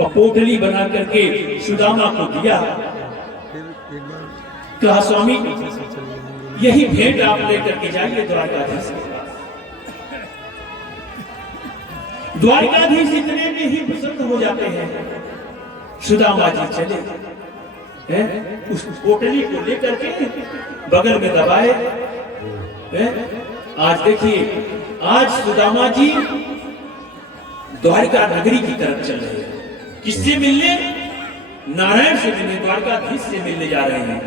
और पोटली बना करके सुदामा को दिया। कहा स्वामी यही भेंट आप लेकर के जाइए द्वारकाधीश के पास। द्वारकाधीश इतने में ही प्रसन्न हो जाते हैं। सुदामा जी चले उस पोटली को लेकर के बगल में दबाए। आज देखिए, आज सुदामा जी द्वारका नगरी की तरफ चल रहे हैं। किससे मिलने? नारायण से मिलने, द्वारकाधीश से मिलने जा रहे हैं।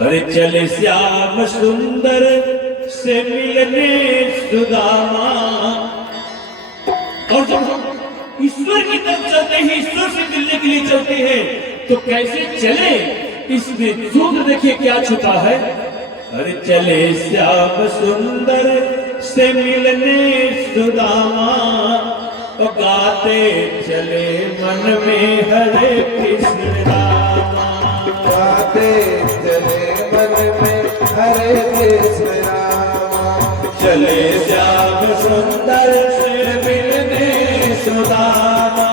अरे चले श्याम सुंदर से मिलने सुदामा। और जब हम ईश्वर की तरफ चलते हैं, ईश्वर से मिलने के लिए चलते हैं, तो कैसे चले? इसमें सूत्र देखिए क्या छुपा है। अरे चले श्याम सुंदर से मिलने सुदामा, और गाते चले मन में हरे कृष्ण रामा। गाते चले मन में हरे कृष्ण रामा। चले श्याम सुंदर से मिलने सुदामा,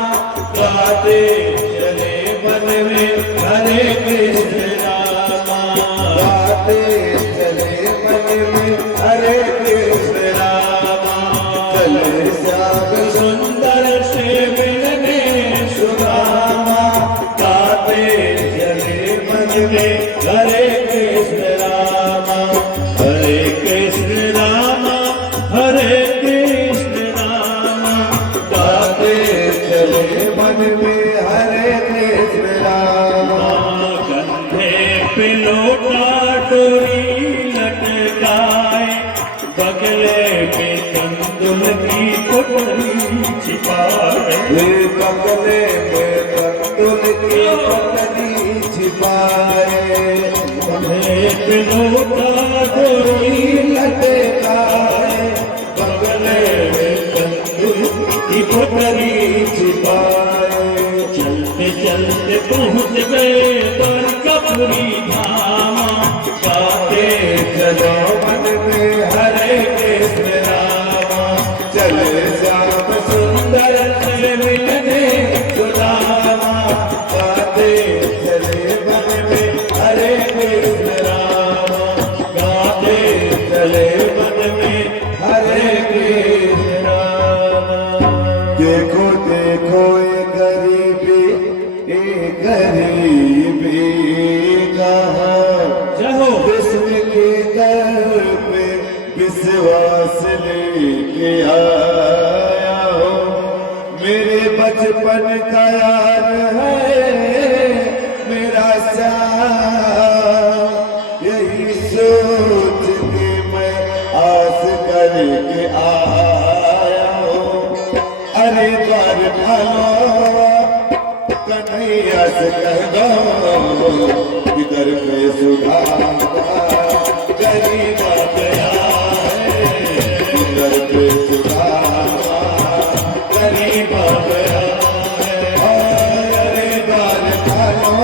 गाते चले मन में हरे कृष्ण रामा। गाते चले मन में हरे कृष्ण रामा। चले श्याम सुंदर से मिलने सुदामा, गाते चले मन में हरे कृष्ण रामा। हरे कृष्ण रामा, हरे कृष्ण रामा, गाते चले मन में हरे कृष्ण रामा। कंधे पे लोटा डोरी लटकाए, बगले में कंदुल की पोटली छिपाए। बगले में कंदुल की पोटली छिपाए। कंधे पे लोटा डोरी लटकाए, बगले में कंदुल की पोटली छिपाए। चलते चलते पहुँच गए द्वारकापुरी धामा, गाते चलो मन में हरे कृष्ण रामा। चले श्याम सुंदर से मिलने सुदामा, गाते चले मन में हरे कृष्ण रामा। गाते चले मन में हरे कृष्ण रामा। देखो देखो ये गरीबी कहाँ। जहो कृष्ण के दर पे विश्वास लेके आया हो। मेरे बचपन का यार है मेरा श्याम। यही सोच के मैं आस करके आया हूँ। अरे द्वार भालो कन्हैया से कह दो, इधर पे सुधारा गरीब गया है। इधर पे सुधारा गरीब गया है। अरे द्वार भालो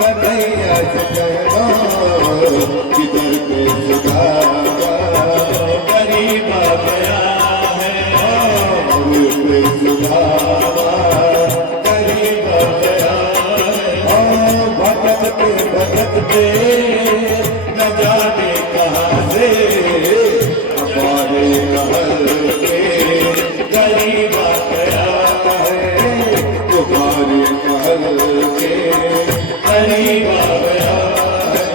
कन्हैया से कह दो, इधर पे सुधारा गरीब गया है। इधर पे सुधारा भटकते न जाने कहाँ से हमारे महल के गरीब गया है। तुम्हारे महल के गरीब गया है।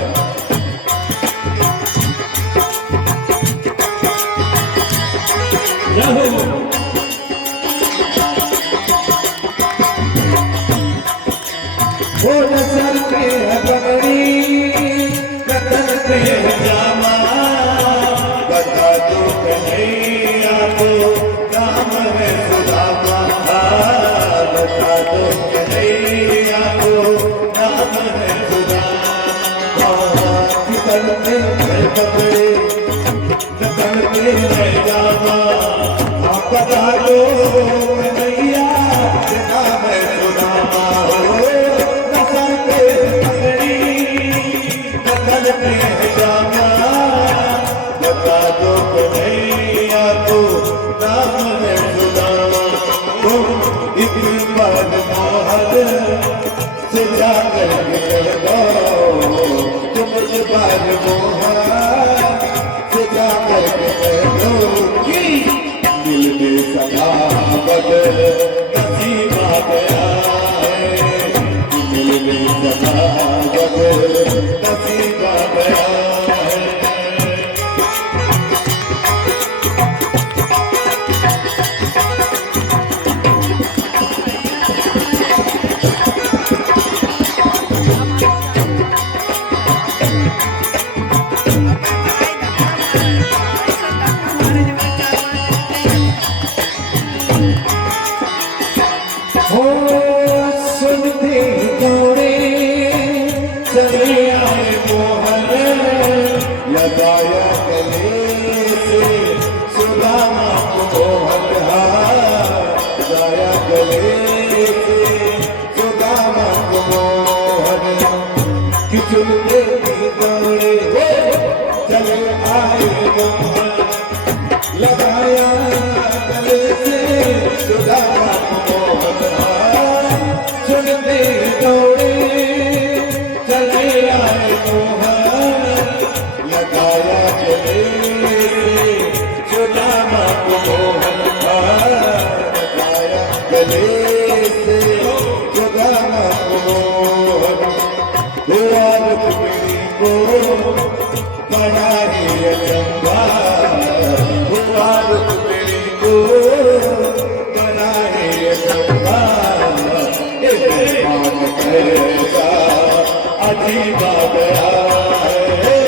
वो नजर पे है पगड़ी, कतन पे है जामा। बता दो कन्हैया को नाम है सुदामा। बता दो कन्हैया को नाम है सुदामा। यार मोहन सजा करके बैठोगी मिलने सखावत नसीब आ गया है मिलने सखावत नसीब आ गया है हो सुनते दौड़े चले आए मोहन लगाया गले से सुदामा को मोहन लगाया गले से सुदामा को मोहन कि सुनते दौड़े चले आए मोहन लगाया गले से सुदामा को सुनते दौड़े चले आए मोहन लगाया गले सुदामा को मोहन लगाया गले से सुदामा को मोहन हुआ रुक्मिणी को बड़ा ही अचंभा हुआ रुक्मिणी को बड़ा ही अचंभा कैसा अजीब आ गया है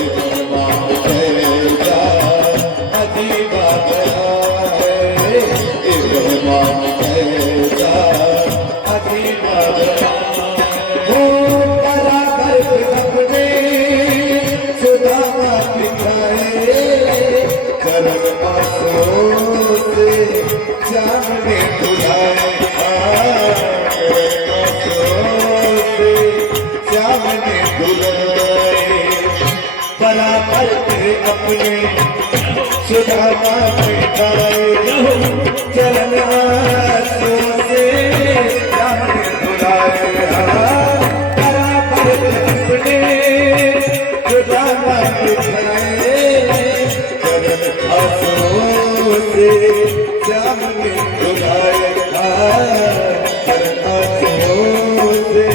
कैसा अजीब आ गया है कैसा अजीब आ गया हो बराबर अपने सुदामा दिखाए चरण पासों से सामने बुलाए सामने बुलाए बराबर के अपने सुदामा दिखाए चरण आंसू से सामने बुलाए बराबर के अपने सुदामा दिखाए चरण आंसू से सामने बुलाए चरण आंसू से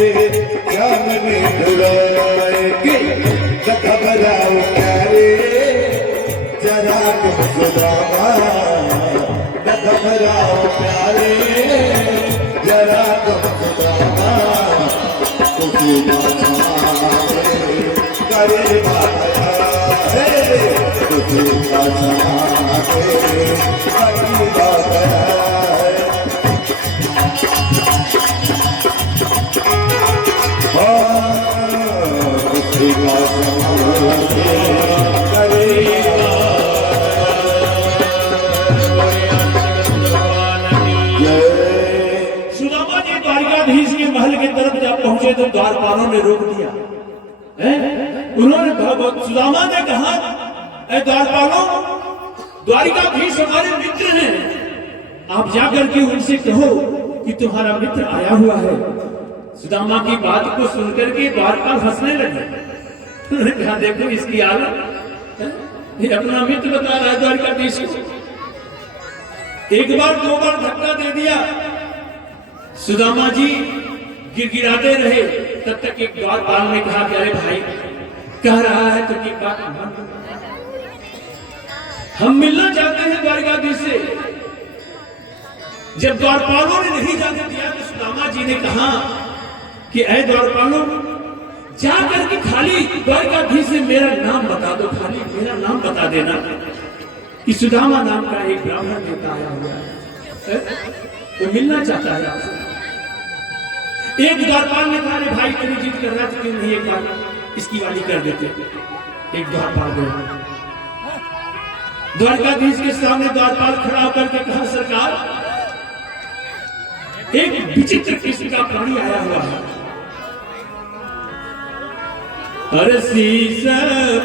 सामने बुलाए के घबराओ प्यारे जरा तुम सुदामा घबराओ प्यारे जरा तुम सुदामा खुशी करे भाया है खुशी का समाते बड़ी बात है खुशी का समाते करे सुदामा जी द्वारिकाधीश के महल की तरफ जब पहुंचे तो द्वारपालों ने रोक दिया उन्होंने सुदामा ने कहा ऐ द्वारपालों द्वारिकाधीश हमारे मित्र हैं आप जाकर के उनसे कहो कि तुम्हारा मित्र आया हुआ है सुदामा की बात को सुनकर के द्वारपाल हंसने लगे उन्होंने कहा देखो इसकी हालत ये अपना मित्र बता रहा है द्वारिकाधीश को एक बार दो बार धक्का दे दिया सुदामा जी गिड़गिड़ाते रहे तब तक एक द्वारपाल ने कहा कि अरे भाई कह रहा है तो की बात हम मिलना चाहते हैं द्वारिकाधीश से जब द्वारपालों ने नहीं जाने दिया तो सुदामा जी ने कहा कि ऐ द्वारपालों जाकर के खाली द्वारिकाधीश से मेरा नाम बता दो खाली मेरा नाम बता देना कि सुदामा नाम का एक ब्राह्मण नेता आया हुआ है तो मिलना चाहता है आपसे एक द्वारपाल ने कहा भाई तेरी जीत कर रहा था क्यों नहीं एक बार इसकी वाली कर देते एक द्वारपाल गया द्वारकाधीश के सामने द्वारपाल खड़ा होकर के कहा सरकार एक विचित्र किस्म का प्राणी आया हुआ है हर शीस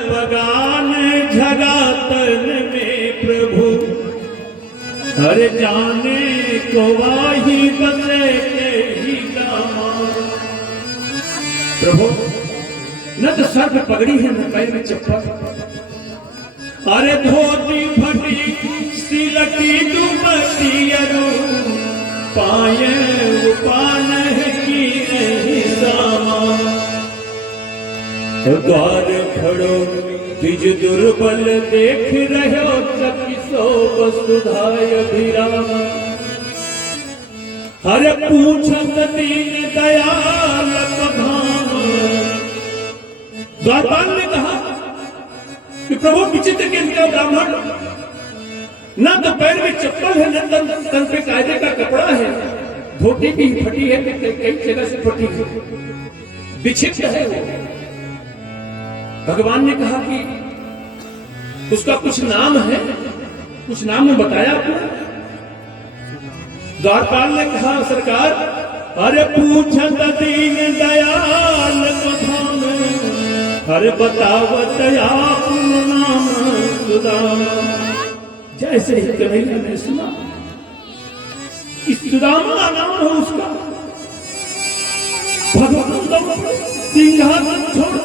पगान झगातन में प्रभु हर जाने को वाही बसे ही प्रभु न तो सर पे पगड़ी है, न पैर में चप्पल। अरे धोती फटी सिलटी दुपट्टी अरु पाए पान की नहीं सामान। द्वार खड़ो द्विज दुर्बल देख रहो सो वसुधाय अभिराम। हर पूछत दीन दयाल धाम। द्वारपाल ने कहा कि प्रभु विचित्र के इनका ब्राह्मण ना तो पैर में चप्पल है, न तन पे कायदे का कपड़ा है, धोती भी फटी है, कई जगह से फटी है, विचित्र है वो। भगवान ने कहा कि उसका कुछ नाम है, कुछ नाम में बताया आपने? द्वारपाल ने कहा सरकार, अरे पूछत दीन दयाल धाम, अरे बतावत आपन नाम सुदामा। जैसे ही कन्हैया ने सुना इस सुदामा नाम है उसका, भगवान सिंहासन छोड़।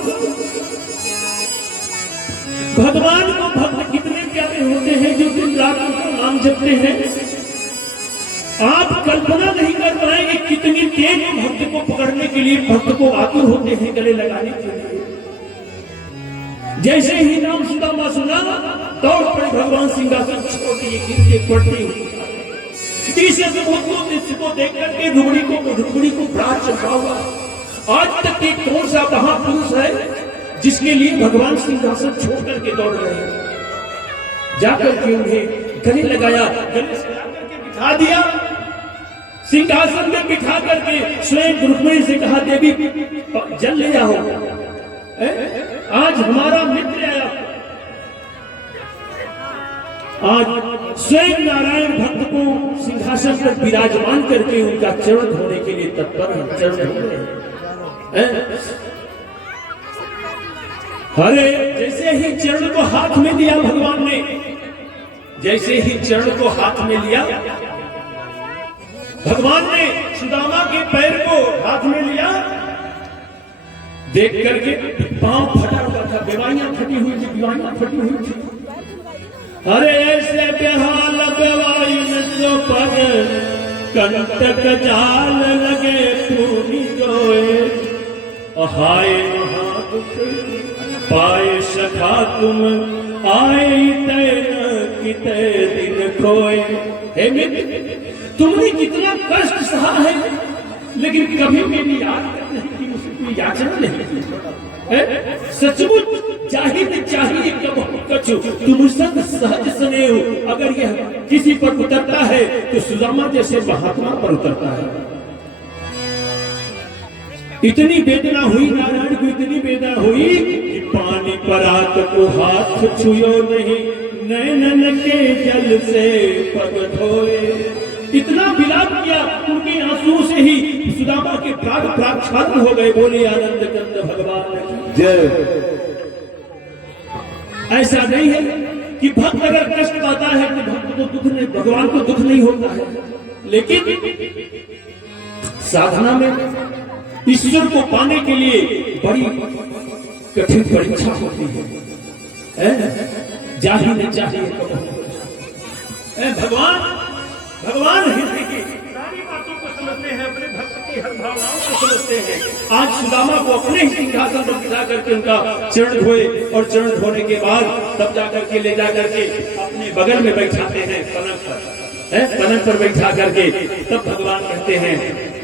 भगवान को भक्त कितने प्यारे होते हैं जो दिन रात उनका नाम जपते हैं। आप कल्पना नहीं कर पाएंगे कितनी तेज भक्त को पकड़ने के लिए भक्त को आतुर होते हैं गले लगाने के लिए। जैसे ही नाम सुदामा सुना दौड़ पड़े भगवान, सिंहासन छोड़ दिए, गिरते पड़ते हुए। इस अद्भुत को देख करके रुक्मिणी को प्राण चढ़ा हुआ। आज तक के कौन सा महापुरुष है जिसके लिए भगवान सिंहासन छोड़ करके दौड़ रहे हैं। जाकर के उन्हें गले लगाया, गले से लाकर के बिठा दिया, सिंहासन में बिठा करके स्वयं रुक्मिणी से कहा, देवी जल ले जाओ, आज हमारा मित्र आया। आज स्वयं नारायण भक्त को सिंहासन पर विराजमान करके उनका चरण धोने के लिए तत्पर हैं, चरण धो रहे हैं। अरे जैसे ही चरण को हाथ में लिया भगवान ने, जैसे ही चरण को हाथ में लिया भगवान ने, सुदामा के पैर को हाथ में लिया, देख करके पांव फटा हुआ था, बेवाइयां फटी हुई थी, बेवाइयां फटी हुई थी। अरे ऐसे बेहाल बेवाइन जो पग कंटक जाल लगे पूरी जोए। हाय महादुख पाए सखा तुम आए तैन किते दिन खोए। हे मित्र, तुमने कितना कष्ट सहा है, लेकिन कभी मेरी याद नहीं की, मुझसे कोई याचना नहीं की। सचमुच जाहिद चाहिए कछु तुम संग सहज स्नेह। अगर यह किसी पर उतरता है तो सुदामा जैसे महात्मा पर उतरता है। इतनी वेदना हुई नारायण को, इतनी वेदना हुई कि पानी परात को हाथ छुयो नहीं, नैनन के जल से पग धोए। इतना विलाप किया, उनके आंसुओं से ही सुदामा के प्राण प्राक्षालन हो गए। बोले आनंद कंद भगवान की जय। ऐसा नहीं है कि भक्त अगर कष्ट पाता है तो भक्त को दुख नहीं, भगवान को दुख नहीं होता है, लेकिन साधना में ईश्वर को पाने के लिए बड़ी कठिन परीक्षा होती है। जाहि न चाहिए भगवान हृदय की सारी बातों को समझते हैं, अपने भक्त की हर भावनाओं को समझते हैं। आज सुदामा को अपने ही सिंहासन पर बिठा करके उनका चरण धोए, और चरण धोने के बाद तब जाकर के ले जाकर के अपने बगल में बैठाते हैं, पलंग पर बैठा करके। तब भगवान कहते हैं,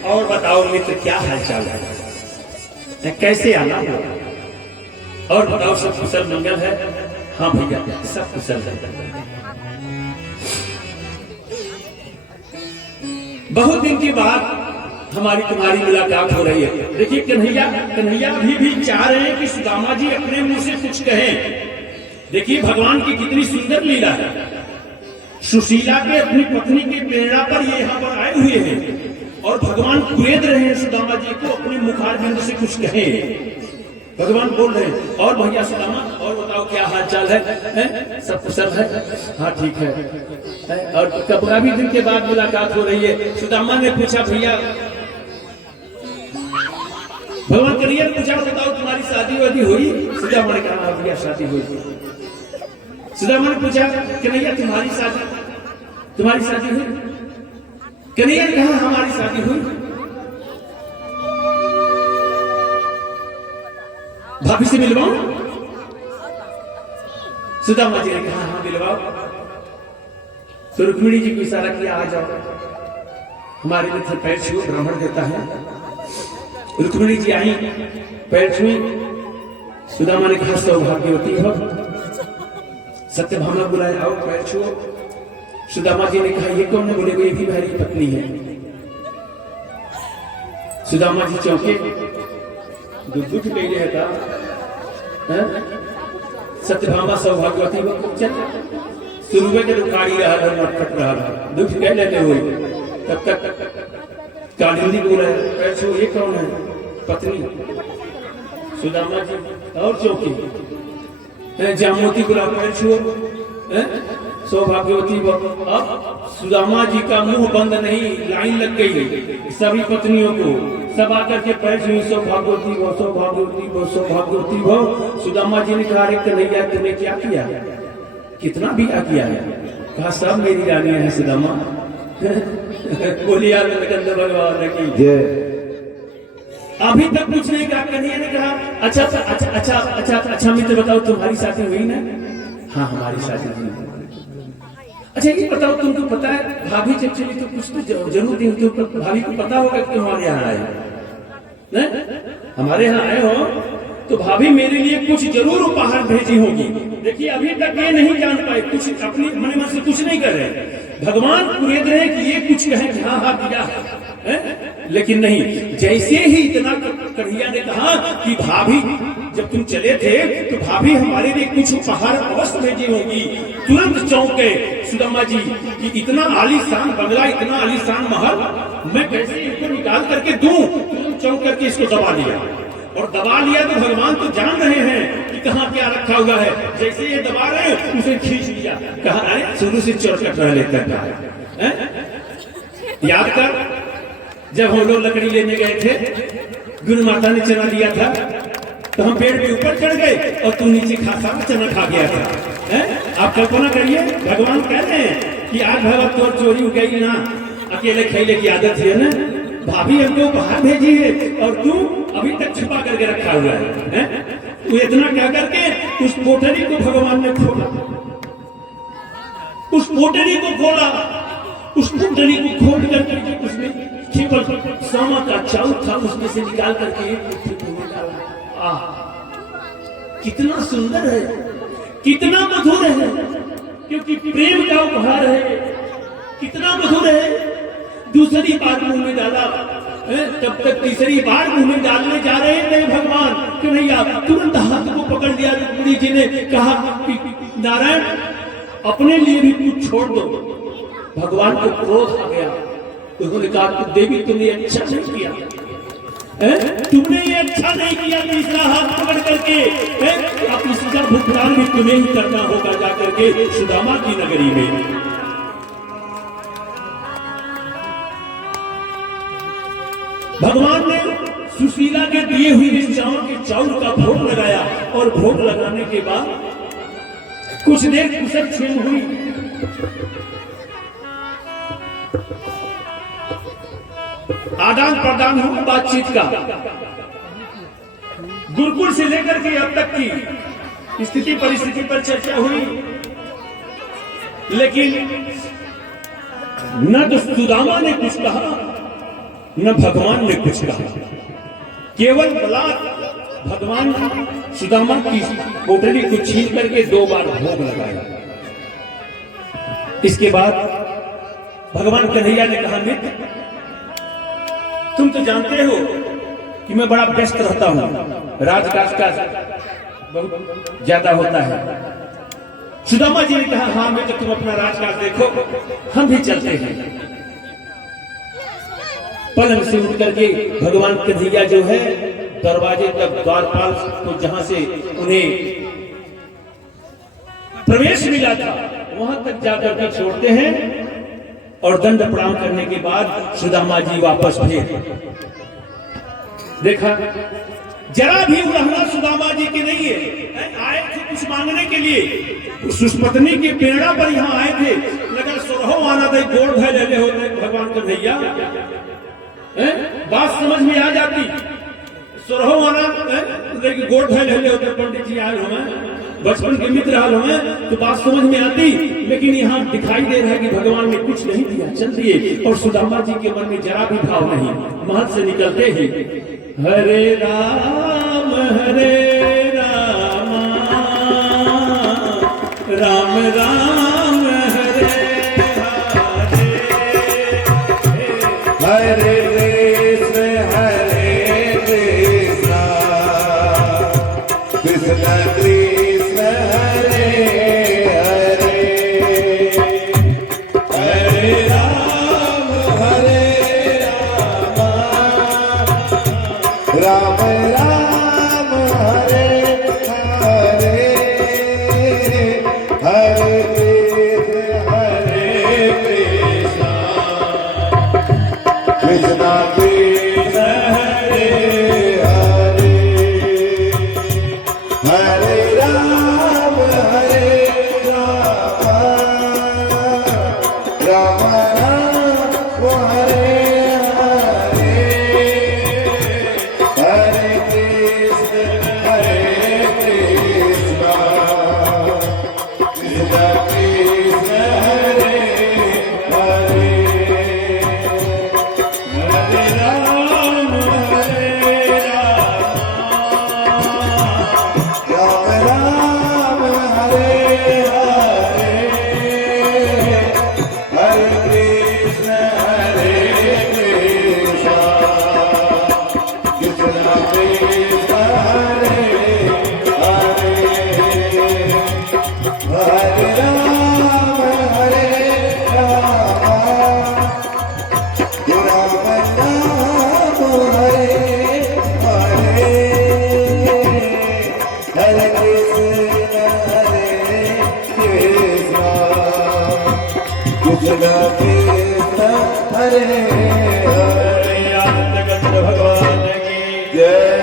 और बताओ मित्र क्या हालचाल है, कैसे आना हुआ, और बताओ सब कुशल मंगल है? हाँ भैया सब कुशल है। बहुत दिन के बाद हमारी तुम्हारी मुलाकात हो रही है। देखिए कन्हैया अभी भी चाह रहे हैं कि सुदामा जी अपने मुंह से कुछ कहें। देखिए भगवान की कितनी सुंदर लीला है। सुशीला के अपनी पत्नी की प्रेरणा पर ये यहाँ पर आए हुए हैं, और भगवान कुरेद रहे हैं सुदामा जी को अपने मुखारबिंद से कुछ कहें। भगवान बोल रहे हैं, और भैया सुदामा और बताओ क्या हाल चाल है? सब कुशल है? हाँ ठीक है। और काफी दिन के बाद मुलाकात हो रही है। सुदामा ने पूछा, भैया भगवान कन्हैया ने पूछा, बताओ तुम्हारी शादी वादी हुई? सुदामा ने कहा हाँ भैया शादी हुई। सुदामा ने पूछा, कन्हैया तुम्हारी शादी हुई? कन्हैया ने कहा हमारी शादी हुई। भाभी से मिलवाऊं? सुदामा जी ने कहा हाँ मिलवाओ। तो रुक्मिणी जी को इशारा किया, आ जाओ हमारे लिए पैर छुओ, ब्राह्मण देता है। रुक्मिणी जी आई, पैर छुई। सुदामा ने कहा सौभाग्यवती हो। सत्यभामा बुलाए, आओ पैर छुओ। सुदामा जी ने कहा ये कौन है? बोले ये भी मेरी पत्नी है। सुदामा जी चौंके, दुख गई रहता। सत्यभामा सौभाग्यवती हो, चल सुरुवे के रुखाड़ी रहा, मटपट रहा, दुख कह लेते हुए। तब तक कालिंदी बोला, पैर छुओ, ये कौन है? पत्नी। सुदामा जी और चौकी। जामवती बोला, पैर छुओ, सौभाग्यवती। अब सुदामा जी का मुंह बंद नहीं, लाइन लग गई सभी पत्नियों को। सब आकर के पैर छुई, सौभाग्यवती भो, सौभाग्यवती भो, सौभाग्यवती भो। सुदामा जी ने कहा, अरे कन्हैया तुमने क्या किया? कितना भी किया है? कहा सब मेरी रानी है सुदामा। बोलिया भगवान की जय। अभी तक कुछ नहीं कहा। कन्हैया ने कहा, अच्छा मित्र बताओ तुम्हारी शादी हुई ना? हाँ हमारी शादी हुई। अच्छा ये बताओ, तुमको पता है भाभी जब चली तो कुछ तो जरूर थी, तो भाभी को पता होगा कि हमारे यहाँ आए, हमारे यहाँ आए हो तो भाभी मेरे लिए कुछ जरूर उपहार भेजी होगी। देखिए अभी तक ये नहीं जान पाए, कुछ अपनी मन से कुछ नहीं कर रहे। भगवान कुरेद रहे कि ये कुछ कहे कि हाँ हाँ दिया है, लेकिन नहीं। जैसे ही इतना कन्हैया ने कहा कि भाभी जब तुम चले थे तो भाभी हमारे लिए कुछ उपहार अवश्य भेजी होगी, तुरंत चौंके सुदामा जी कि इतना आलीशान बंगला, इतना आलीशान महल मैं कैसे इसको निकाल करके दूं? तुरंत चौंक करके इसको दबा लिया। और दबा लिया तो भगवान तो जान रहे हैं कि कहाँ क्या रखा हुआ है। जैसे ये दबा रहे उसे खींच लिया। कहा अरे शुरू से चौकट रह लेता है। याद कर जब हम लोग लकड़ी लेने गए थे, गुरु माता ने चना दिया था तो हम पेड़ के ऊपर चढ़ गए और तू नीचे खासा चना खा गया था। आप कल्पना करिए, भगवान कह रहे हैं कि आज भगवत तो चोरी हो गई ना, अकेले खेले की आदत है ना, भाभी हमको उपहार भेजी है और तू अभी तक छुपा करके रखा हुआ है। तू इतना क्या करके उस पोटरी को भगवान ने खोला, उस पोटरी को खोला, उस पोटरी को खोल करके उसमें केवल सोना का चाउर था, उसमें से निकाल करके एक मुट्ठी में डाला। कितना सुंदर है, कितना मधुर है, क्योंकि प्रेम का उपहार है। कितना मधुर है। दूसरी बार मुंह में डाला, तब तक तीसरी बार मुंह में डालने जा रहे थे भगवान कन्हैया, तुरंत हाथ को पकड़ लिया रुक्मिणी जी ने। कहा कि नारायण अपने लिए भी कुछ छोड़ दो। भगवान को क्रोध आ गया। उन्होंने कहा कि देवी तुमने अच्छा नहीं किया, तुमने ये अच्छा नहीं किया। तीसरा हाथ पकड़ करके अब इसका भुगतान भी तुम्हें ही करना होगा जाकर के सुदामा की नगरी में। भगवान ने सुशीला के दिए हुए इस चावल का भोग लगाया और भोग लगाने के बाद कुछ देर कुशल क्षेम हुई। आदान प्रदान हुआ बातचीत का। गुरुकुल से लेकर के अब तक की स्थिति परिस्थिति पर चर्चा हुई, लेकिन न तो सुदामा ने कुछ कहा न भगवान ने कुछ कहा। केवल बलात् भगवान सुदामा की पोटली को छीन करके 2 बार भोग लगाया। इसके बाद भगवान कन्हैया ने कहा मित्र तुम तो जानते हो कि मैं बड़ा व्यस्त रहता हूं, राजकाज का बहुत ज्यादा होता है। सुदामा जी ने कहा हाँ मित्र तुम अपना राजकाज देखो, हम भी चलते हैं। पलंग से उठ करके भगवान कन्हैया जो है दरवाजे तक, द्वारपाल को जहां से उन्हें प्रवेश मिला था वहां तक जाकर के छोड़ते हैं और दंड प्रणाम करने के बाद सुदामा जी वापस फिर देखा जरा भी उड़हना सुदामा जी के नहीं है, आए थे कुछ मांगने के लिए, सुष्मतनी के पेड़ा पर यहाँ आए थे, लगा सुरहो आना दे गोड़ धै ले होते भगवान का भैया, बात समझ में आ जाती, सुरहो आना देखिए गोड़ धै ले होते पंडित जी आए हुए बचपन के मित्र हाल हुए तो बात समझ में आती, लेकिन यहाँ दिखाई दे रहा है कि भगवान ने कुछ नहीं दिया, चल दिए। और सुदामा जी के मन में जरा भी भाव नहीं, महल से निकलते ही हरे राम राम राम हरे हरे हरे कृष्ण कृष्ण कृष्ण हरे हरे हरे राम राम राम हरे हरे हरे कृष्ण कृष्ण कृष्ण हरे हरे हरे राम राम राम हरे हरे हरे कृष्ण कृष्ण कृष्ण हरे हरे हरे राम राम राम हरे हरे हरे कृष्ण कृष्ण कृष्ण हरे हरे हरे राम राम हरे हरे हरे कृष्ण कृष्ण कृष्ण हरे हरे भगवान की जय।